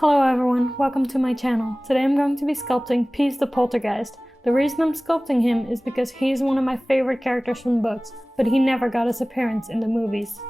Hello everyone, welcome to my channel. Today I'm going to be sculpting Peeves the Poltergeist. The reason I'm sculpting him is because he's one of my favorite characters from the books, but he never got his appearance in the movies.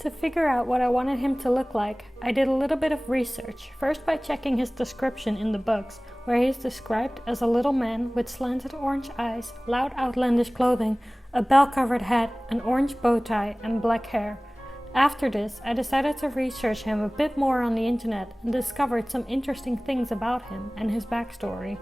To figure out what I wanted him to look like, I did a little bit of research, first by checking his description in the books, where he is described as a little man with slanted orange eyes, loud outlandish clothing, a bell-covered hat, an orange bow tie, and black hair. After this, I decided to research him a bit more on the internet and discovered some interesting things about him and his backstory.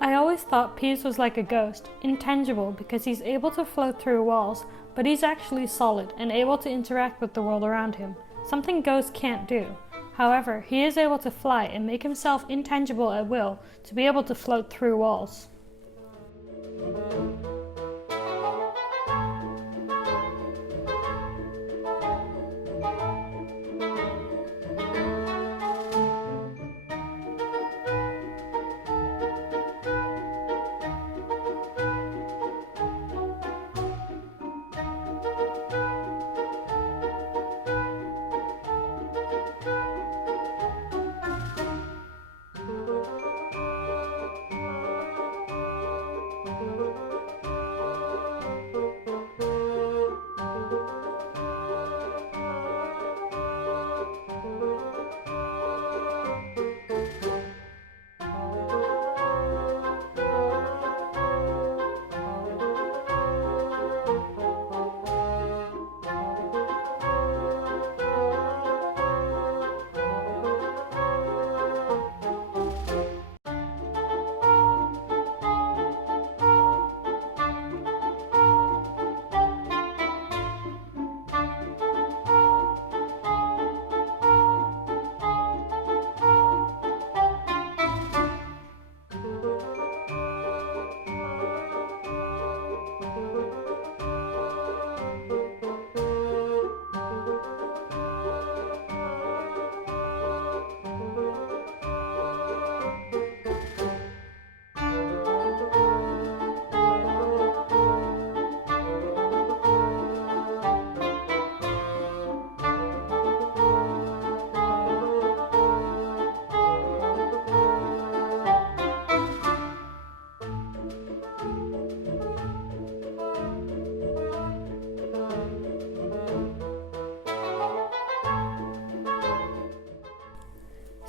I always thought Peeves was like a ghost, intangible because he's able to float through walls, but he's actually solid and able to interact with the world around him, something ghosts can't do. However, he is able to fly and make himself intangible at will to be able to float through walls.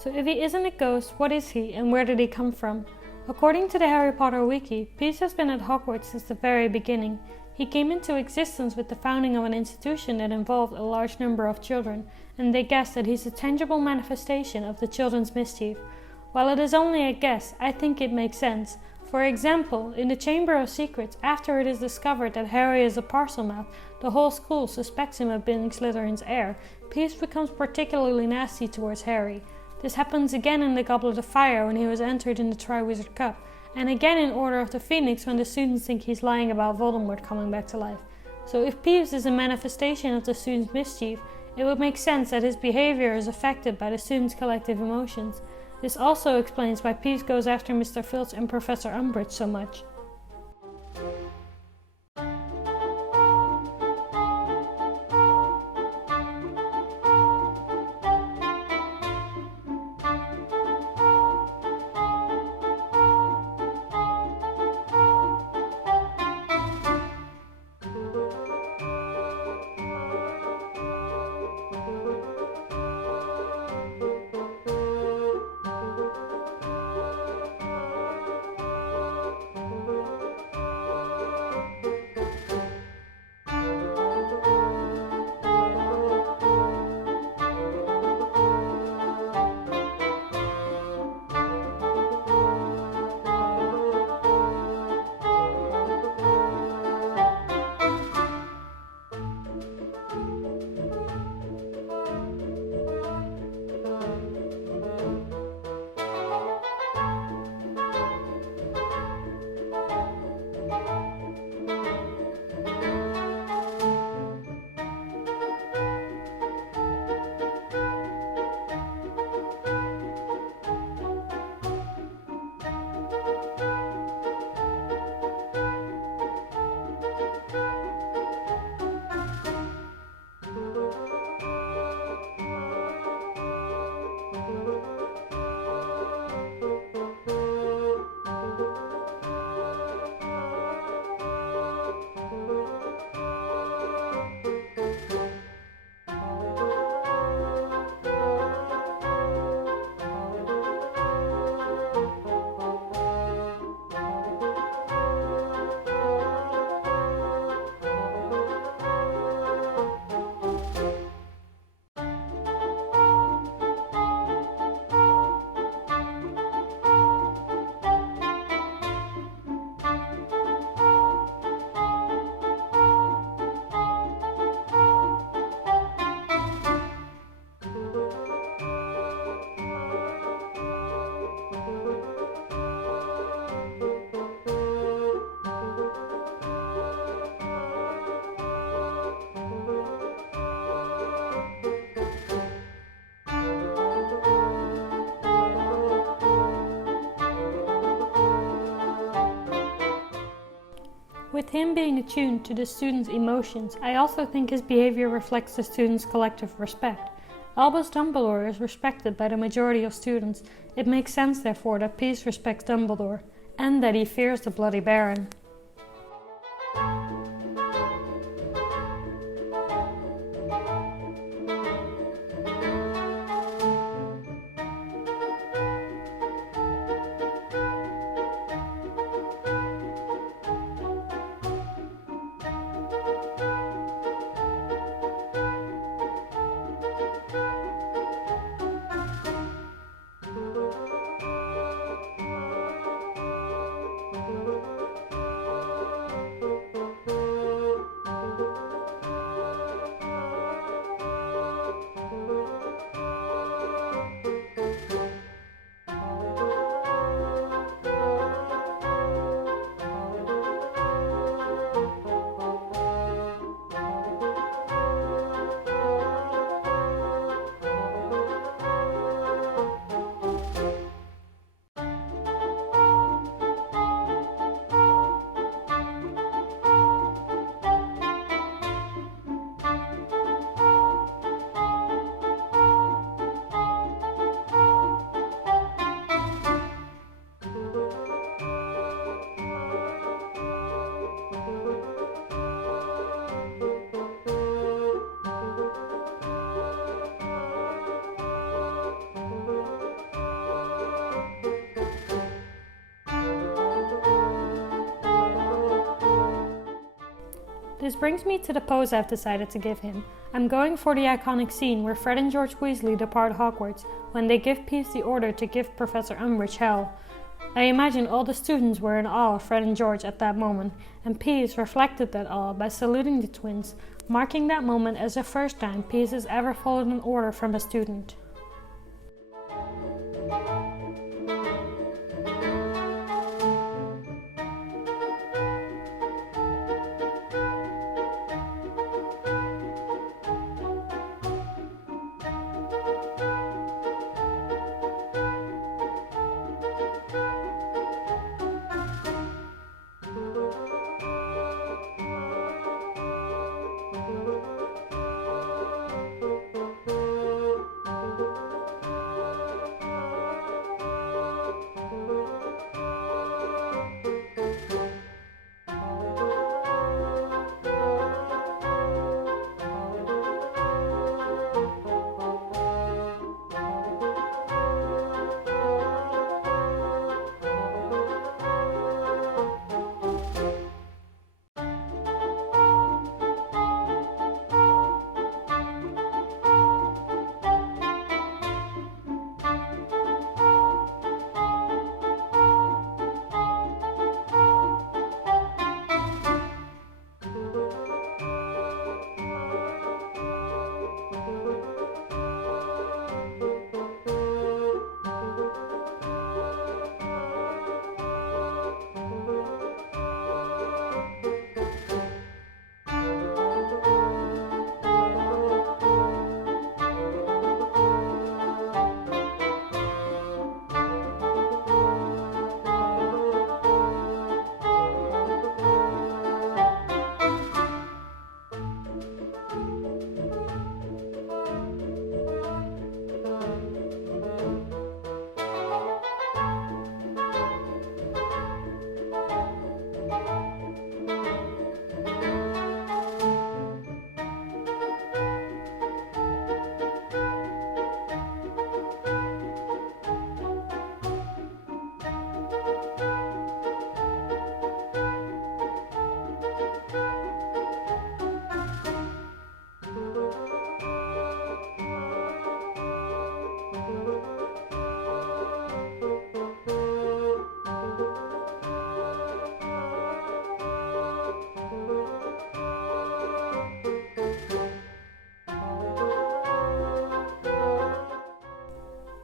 So if he isn't a ghost, what is he and where did he come from? According to the Harry Potter wiki, Peeves has been at Hogwarts since the very beginning. He came into existence with the founding of an institution that involved a large number of children, and they guess that he's a tangible manifestation of the children's mischief. While it is only a guess, I think it makes sense. For example, in the Chamber of Secrets, after it is discovered that Harry is a Parselmouth, the whole school suspects him of being Slytherin's heir. Peeves becomes particularly nasty towards Harry. This happens again in the Goblet of Fire when he was entered in the Triwizard Cup, and again in Order of the Phoenix when the students think he's lying about Voldemort coming back to life. So if Peeves is a manifestation of the students' mischief, it would make sense that his behavior is affected by the students' collective emotions. This also explains why Peeves goes after Mr. Filch and Professor Umbridge so much. With him being attuned to the students' emotions, I also think his behavior reflects the students' collective respect. Albus Dumbledore is respected by the majority of students. It makes sense, therefore, that Peeves respects Dumbledore, and that he fears the Bloody Baron. This brings me to the pose I've decided to give him. I'm going for the iconic scene where Fred and George Weasley depart Hogwarts, when they give Peeves the order to give Professor Umbridge hell. I imagine all the students were in awe of Fred and George at that moment, and Peeves reflected that awe by saluting the twins, marking that moment as the first time Peeves has ever followed an order from a student.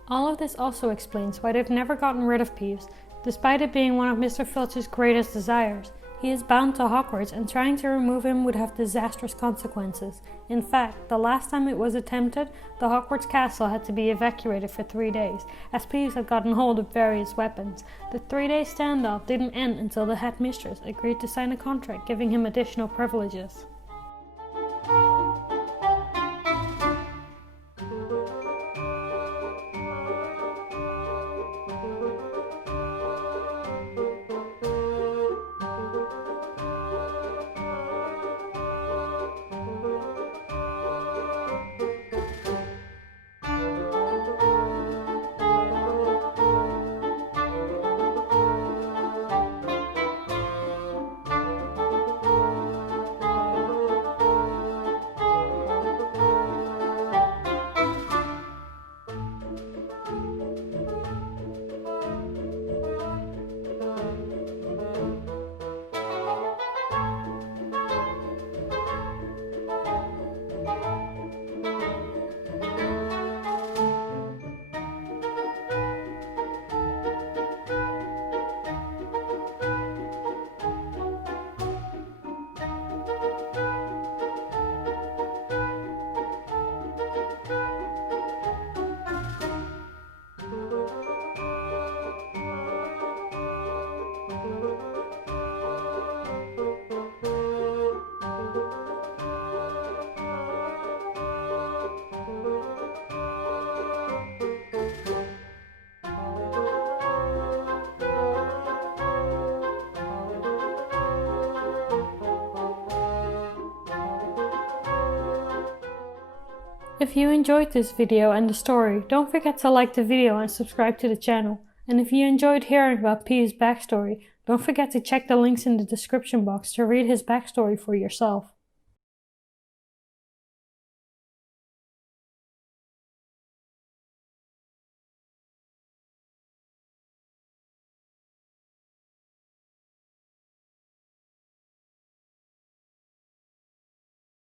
All of this also explains why they've never gotten rid of Peeves, despite it being one of Mr. Filch's greatest desires. He is bound to Hogwarts, and trying to remove him would have disastrous consequences. In fact, the last time it was attempted, the Hogwarts castle had to be evacuated for 3 days, as Peeves had gotten hold of various weapons. The 3-day standoff didn't end until the headmistress agreed to sign a contract giving him additional privileges. If you enjoyed this video and the story, don't forget to like the video and subscribe to the channel. And if you enjoyed hearing about Peeves' backstory, don't forget to check the links in the description box to read his backstory for yourself.